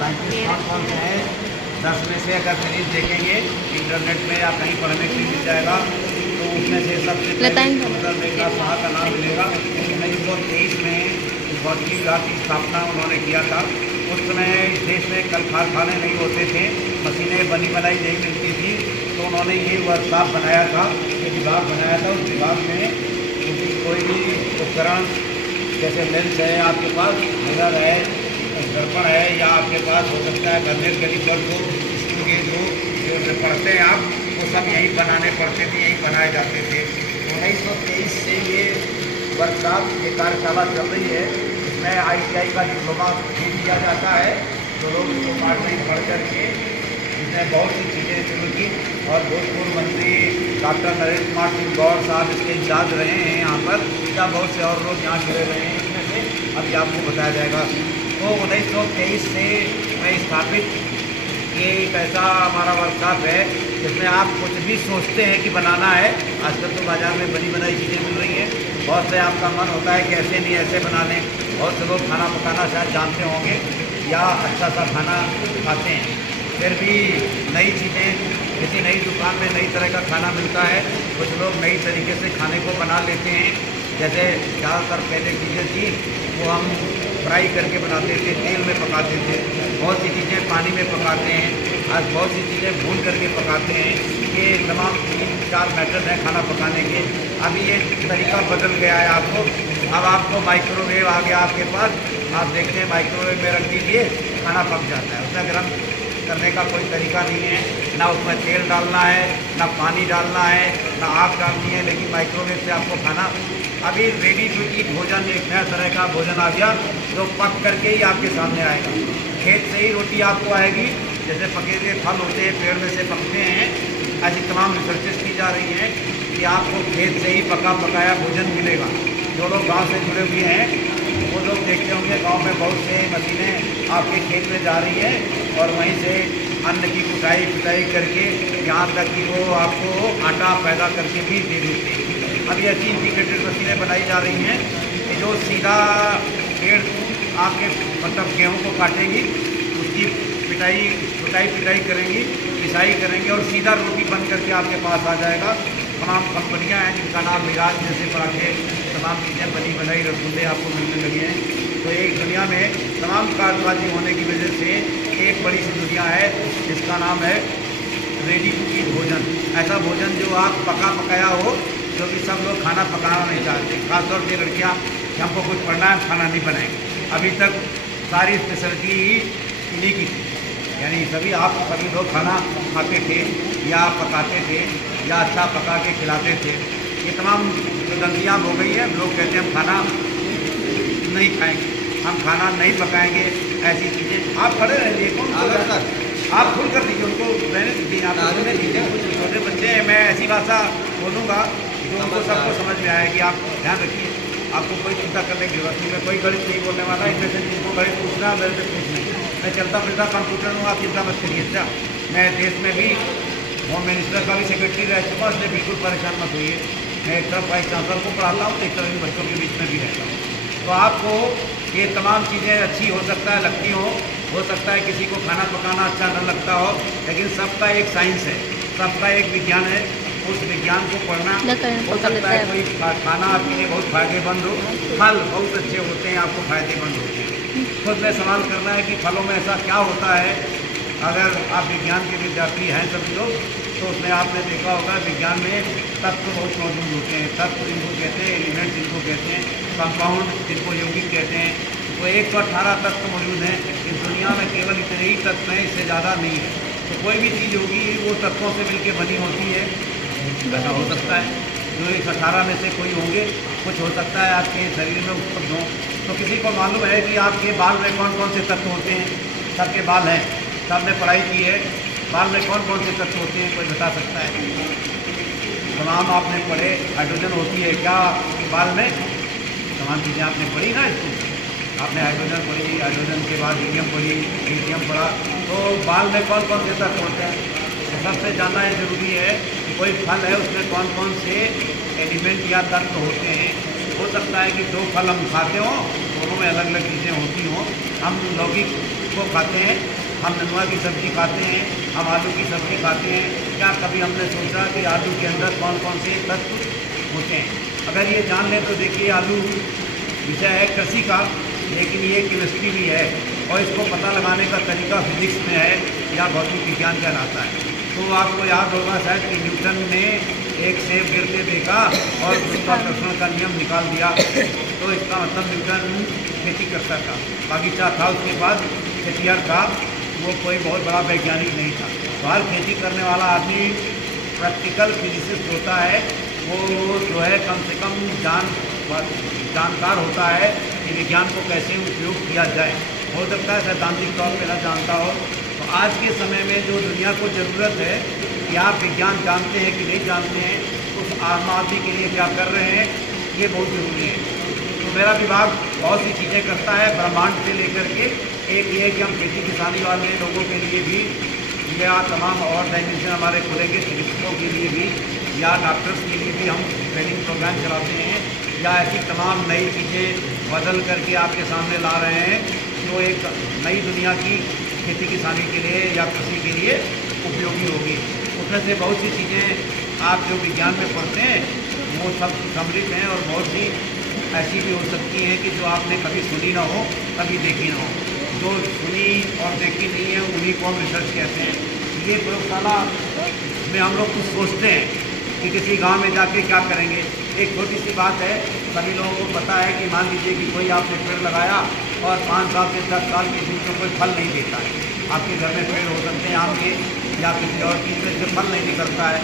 Scientist कौन कौन से हैं, 10 में से अगर सीरीज देखेंगे इंटरनेट में या कहीं पढ़ने के लिए मिल जाएगा, तो उसमें से सबसे पहले शाह का नाम मिलेगा। 1923 में भौतिकी विभाग की स्थापना उन्होंने किया था। उस समय इस देश में कल कारखाने नहीं होते थे, मशीनें बनी बनाई नहीं मिलती थी, तो उन्होंने ये वर्कशॉप बनाया था, ये विभाग बनाया था। उस विभाग में कोई भी उपकरण जैसे लेंस है आपके पास, मिरर है, दर्पण है, या आपके पास हो सकता है वर्नियर कैलिपर हो, स्क्रू गेज हो, जो पढ़ते हैं आप, वो सब यहीं बनाने पड़ते थे, यहीं बनाए जाते थे। 1923 से ये वर्कशॉप, ये कार्यशाला चल रही है। इसमें ITI का डिप्लोमा भी दिया जाता है, जो लोग इसको पार्ट टाइम पढ़ करके इसमें बहुत सी चीज़ें शुरू की। और भूतपूर्व मंत्री डॉक्टर नरेंद्र कुमार सिंह गौर साहब इसके इंचार्ज रहे हैं यहाँ पर, या बहुत से और लोग यहाँ जुड़े रहे हैं। इसमें से अभी आपको बताया जाएगा। तो 1923 से में स्थापित ये एक ऐसा हमारा वर्कशॉप है जिसमें आप कुछ भी सोचते हैं कि बनाना है। आजकल तो बाज़ार में बनी बनाई चीज़ें मिल रही हैं, बहुत से आपका मन होता है कि ऐसे नहीं ऐसे बना लें। बहुत से लोग खाना पकाना शायद जानते होंगे या अच्छा सा खाना खाते हैं, फिर भी नई चीज़ें, किसी नई दुकान में नई तरह का खाना मिलता है, कुछ लोग नई तरीके से खाने को बना लेते हैं। जैसे ज़्यादातर पहले चीज़ें थी वो हम फ्राई करके बनाते थे, तेल में पकाते थे। बहुत सी चीज़ें पानी में पकाते हैं, आज बहुत सी चीज़ें भून करके पकाते हैं। ये तमाम 3-4 मेथड हैं खाना पकाने के। अभी ये तरीका बदल गया है आपको। अब आपको माइक्रोवेव आ गया आपके पास, आप देखते हैं माइक्रोवेव में रख दीजिए, खाना पक जाता है। उसमें गर्म करने का कोई तरीका नहीं है, ना उसमें तेल डालना है, ना पानी डालना है, ना आग डालनी है, लेकिन माइक्रोवेव से आपको खाना अभी रेडी टू ईट भोजन, एक नया तरह का भोजन आ गया जो पक करके ही आपके सामने आएगा। खेत से ही रोटी आपको आएगी, जैसे पके हुए फल होते हैं पेड़ में से पकते हैं, ऐसी तमाम रिसर्चेस की जा रही हैं कि आपको खेत से ही पका पकाया भोजन मिलेगा। जो लोग गाँव से जुड़े हुए हैं वो लोग देखते होंगे गांव में बहुत से मशीनें आपके खेत में जा रही हैं और वहीं से अन्न की कुटाई पिटाई करके यहाँ तक कि वो आपको आटा पैदा करके भी दे देते हैं। अभी ऐसी इंटीग्रेटेड मशीनें बनाई जा रही हैं कि जो सीधा पेड़ आपके मतलब गेहूँ को काटेंगी, उसकी पिटाई करेंगी, पिसाई करेंगे और सीधा रोटी बन करके आपके पास आ जाएगा। तमाम कंपनियां हैं जिनका नाम मिराज जैसे पराठे, तमाम चीज़ें बनी बनाई रसगुल्ले आपको मिलने लगे हैं। तो एक दुनिया में तमाम कारबाजी होने की वजह से एक बड़ी सी दुनिया है जिसका नाम है रेडी टू ईट भोजन। ऐसा भोजन जो आप पका पकाया हो, जो कि सब लोग खाना पकाना नहीं चाहते, खासतौर से लड़कियाँ कि हमको कुछ पढ़ना है, खाना नहीं बनाएंगे। अभी तक सारी स्पेशलिटी इन्हीं की थी, यानी सभी लोग खाना खाते थे या पकाते थे या अच्छा पका के खिलाते थे। ये तमाम गलतियाँ हो गई है। लोग कहते हैं हम खाना नहीं खाएंगे, हम खाना नहीं पकाएंगे, ऐसी चीज़ें। आप खड़े रहिए, आप खुल कर दीजिए, उनको रहने दीजिए, आप सुनने दीजिए। छोटे बच्चे हैं, मैं ऐसी भाषा बोलूँगा जो उनको सबको समझ में आएगी। आप ध्यान रखिए, आपको कोई चिंता करने की जरूरत नहीं। मैं कोई गणित नहीं बोलने वाला, इनमें से जिनको गणित पूछना मेरे से पूछना, मैं चलता फिरता कंप्यूटर हूँ, आप चिंता मत करिए। अच्छा, मैं देश में भी होम मिनिस्टर का भी सेक्रेटरी रह चुका, इसलिए बिल्कुल परेशान मत होइए। मैं एक तरफ वाइस चांसलर को पढ़ाता हूँ, तो एक तरफ बच्चों के बीच में भी रहता हूँ। तो आपको ये तमाम चीज़ें अच्छी हो सकता है लगती हो सकता है किसी को खाना पकाना अच्छा न लगता हो, लेकिन सबका एक साइंस है, सबका एक विज्ञान है। उस विज्ञान को पढ़ना हो सकता है कोई खाना आपके लिए बहुत फायदेमंद हो, फल बहुत अच्छे होते हैं, आपको फायदेमंद होते हैं। खुद में सवाल करना है कि फलों में ऐसा क्या होता है। अगर आप विज्ञान के विद्यार्थी हैं सभी लोग, तो उसमें आपने देखा होगा विज्ञान में तत्व बहुत मौजूद होते हैं। तत्व जिनको कहते हैं, एलिमेंट जिनको कहते हैं, कंपाउंड जिनको यौगिक कहते हैं। तो 118 तत्व मौजूद हैं इस दुनिया में, केवल इतने ही तत्व हैं, इससे ज़्यादा नहीं है। तो कोई भी चीज़ होगी वो तत्वों से मिलकर बनी होती है। ऐसा हो सकता है जो 118 में से कोई होंगे, कुछ हो सकता है आपके शरीर में उपलब्ध हों। तो किसी को मालूम है कि आपके बाल में कौन कौन से तत्व होते हैं? सबके बाल हैं, सबने पढ़ाई की है, बाल में कौन कौन से तत्व होते हैं, कोई बता सकता है? तमाम आपने पढ़े, हाइड्रोजन होती है क्या बाल में? तमाम चीज़ें आपने पढ़ी ना इसको, आपने हाइड्रोजन पढ़ी, हाइड्रोजन के बाद हीलियम पढ़ी, लिथियम पढ़ा। तो बाल में कौन कौन से तत्व होते हैं? तो सबसे जानना ये जरूरी है कि कोई फल है उसमें कौन कौन से एलिमेंट या तत्व होते हैं। हो सकता है कि 2 फल हम खाते हों, दोनों में अलग अलग चीज़ें होती हों। हम लौकिक को खाते हैं, हम नेनुआ की सब्ज़ी खाते हैं, हम आलू की सब्ज़ी खाते हैं। क्या कभी हमने सोचा कि आलू के अंदर कौन कौन से तत्व होते हैं? अगर ये जान लें तो देखिए, आलू विषय है कृषि का, लेकिन ये केमिस्ट्री भी है, और इसको पता लगाने का तरीका फिजिक्स में है या भौतिक विज्ञान कहलाता है। तो आपको याद होगा शायद कि न्यूटन ने एक सेब गिरते देखा और गुरुत्वाकर्षण का नियम निकाल दिया। तो इसका मतलब न्यूटन खेती करता था, बागीचा था, उसके बाद खेतिहर था, वो कोई बहुत बड़ा वैज्ञानिक नहीं था। तो हर खेती करने वाला आदमी प्रैक्टिकल फिजिसिस्ट होता है, वो जो है कम से कम जानकार होता है कि विज्ञान को कैसे उपयोग किया जाए। हो सकता है सैद्धांतिक तौर पर न जानता हो। तो आज के समय में जो दुनिया को ज़रूरत है कि आप विज्ञान जानते हैं कि नहीं जानते हैं, उस आम आदमी के लिए क्या कर रहे हैं, ये बहुत ज़रूरी है। तो मेरा विभाग बहुत सी चीज़ें करता है, ब्रह्मांड से लेकर के एक ये कि हम खेती किसानी वाले लोगों के लिए भी या तमाम और डायमेंशन हमारे खुलेंगे, चिकित्सकों के लिए भी या डॉक्टर्स के लिए भी हम ट्रेनिंग प्रोग्राम चलाते हैं, या ऐसी तमाम नई चीज़ें बदल करके आपके सामने ला रहे हैं जो एक नई दुनिया की खेती किसानी के लिए या कृषि के लिए उपयोगी होगी। उसमें से बहुत सी चीज़ें आप जो विज्ञान में पढ़ते हैं वो सब सम्मिलित हैं, और बहुत सी ऐसी भी हो सकती हैं कि जो आपने कभी सुनी ना हो, कभी देखी ना हो। जो सुनी और देखी नहीं है उन्हीं को हम रिसर्च कहते हैं। ये प्रयोगशाला में हम लोग कुछ सोचते हैं कि किसी गांव में जाके क्या करेंगे। एक छोटी सी बात है, सभी लोगों को पता है कि मान लीजिए कि कोई आपने पेड़ लगाया और 5 साल से 10 साल के बीच में कोई फल नहीं देता है। आपके घर में पेड़ हो सकते हैं आम के या किसी और चीज़ में, जो फल नहीं निकलता है,